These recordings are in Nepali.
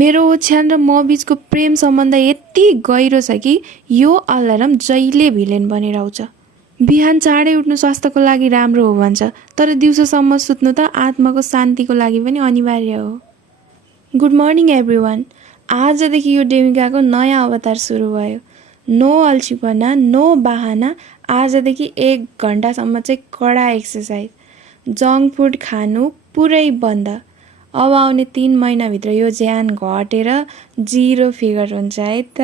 मेरो ओछ्यान र म बीचको प्रेम सम्बन्ध यति गहिरो छ कि यो अलार्म जहिले भिलेन बनेर आउँछ। बिहान चाँडै उठ्नु स्वास्थ्यको लागि राम्रो हो भन्छ, तर दिउँसोसम्म सुत्नु त आत्माको शान्तिको लागि पनि अनिवार्य हो। Good morning everyone. आजदेखि यो डेमिकाको नयाँ अवतार सुरु भयो। नो अल्छीपना, नो बहाना। आजदेखि 1 घन्टासम्म चाहिँ कडा एक्सर्साइज, जङ्क फुड खानु पुरै बन्द। अब आउने 3 महिनाभित्र यो ज्यान घटेर 0 फिगर हुन्छ है त।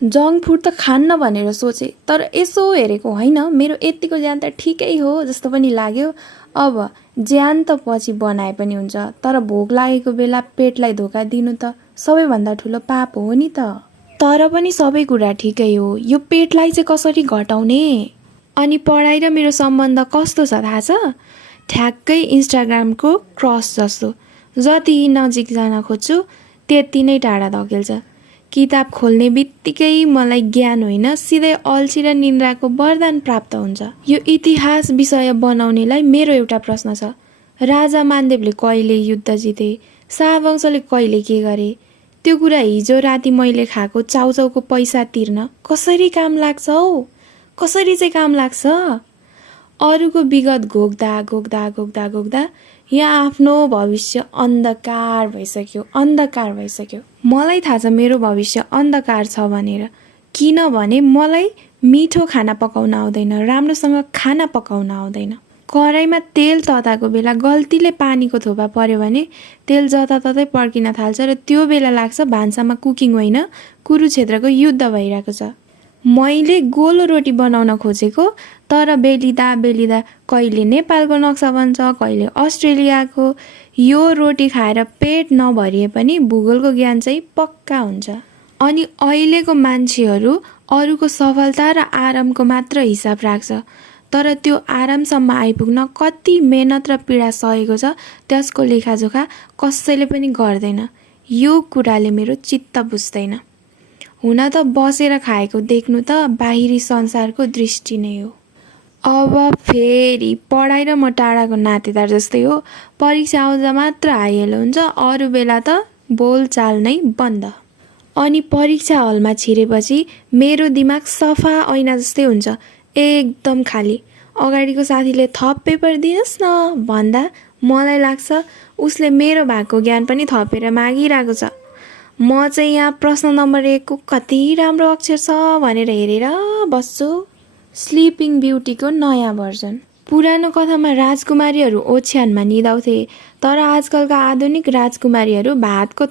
जङ्क फुड त खान्न भनेर सोचे, तर यसो हेरेको होइन, मेरो यतिको ज्यान त ठिकै हो जस्तो पनि लाग्यो। अब ज्यान त पछि बनाए पनि हुन्छ, तर भोक लागेको बेला पेटलाई धोका दिनु त सबैभन्दा ठुलो पाप हो नि त। तर पनि सबै कुरा ठिकै हो, यो पेटलाई चाहिँ कसरी घटाउने। अनि पढाइ र मेरो सम्बन्ध कस्तो छ थाहा छ? ठ्याक्कै इन्स्टाग्रामको क्रस जस्तो। जति नजिक जान खोज्छु त्यति नै टाढा धकेल्छ। किताब खोल्ने बित्तिकै मलाई ज्ञान होइन, सिधै अल्छी र निन्द्राको वरदान प्राप्त हुन्छ। यो इतिहास विषय बनाउनेलाई मेरो एउटा प्रश्न छ। राजा मानदेवले कहिले युद्ध जिते? शाहवंशले कहिले के गरे? त्यो कुरा हिजो राति मैले खाएको चाउचाउको पैसा तिर्न कसरी काम लाग्छ हौ? कसरी चाहिँ काम लाग्छ? अरूको विगत घोक्दा घोक्दा घोक्दा घोक्दा यहाँ आफ्नो भविष्य अन्धकार भइसक्यो। मलाई थाहा छ मेरो भविष्य अन्धकार छ भनेर, किनभने मलाई मिठो खाना पकाउन आउँदैन, राम्रोसँग खाना पकाउन आउँदैन। कराईमा तेल तताएको बेला गल्तीले पानीको थोपा पर्यो भने तेल जताततै पड्किन थाल्छ र त्यो बेला लाग्छ भान्सामा कुकिङ होइन, कुरुक्षेत्रको युद्ध भइरहेको छ। मैले गोलो रोटी बनाउन खोजेको, तर बेलिँदा कहिले नेपालको नक्सा बन्छ, कहिले अस्ट्रेलियाको। यो रोटी खाएर पेट नभरिए पनि भूगोलको ज्ञान चाहिँ पक्का हुन्छ। अनि अहिलेको मान्छेहरू अरूको सफलता र आरामको मात्र हिसाब राख्छ, तर त्यो आरामसम्म आइपुग्न कति मेहनत र पीडा सहेको छ त्यसको लेखाजोखा कसैले पनि गर्दैन। यो कुराले मेरो चित्त बुझ्दैन। हुन त बसेर खाएको देख्नु त बाहिरी संसारको दृष्टि नै हो। अब फेरि पढाइ र म टाढाको नातेदार जस्तै हो। परीक्षा आउँदा मात्र हाइहेलो हुन्छ, अरू बेला त बोलचाल नै बन्द। अनि परीक्षा हलमा छिरेपछि मेरो दिमाग सफा ऐना जस्तै हुन्छ, एकदम खाली। अगाडिको साथीले थप पेपर दिनुहोस् न भन्दा मलाई लाग्छ उसले मेरो भएको ज्ञान पनि थपेर मागिरहेको छ। म चाहिँ यहाँ प्रश्न नम्बर 1 को कति राम्रो अक्षर छ भनेर हेरेर बस्छु। स्लिपिङ ब्युटीको नयाँ भर्जन। पुरानो कथामा राजकुमारीहरू ओछ्यानमा निदाउँथे, तर आजकलका आधुनिक राजकुमारीहरू भातको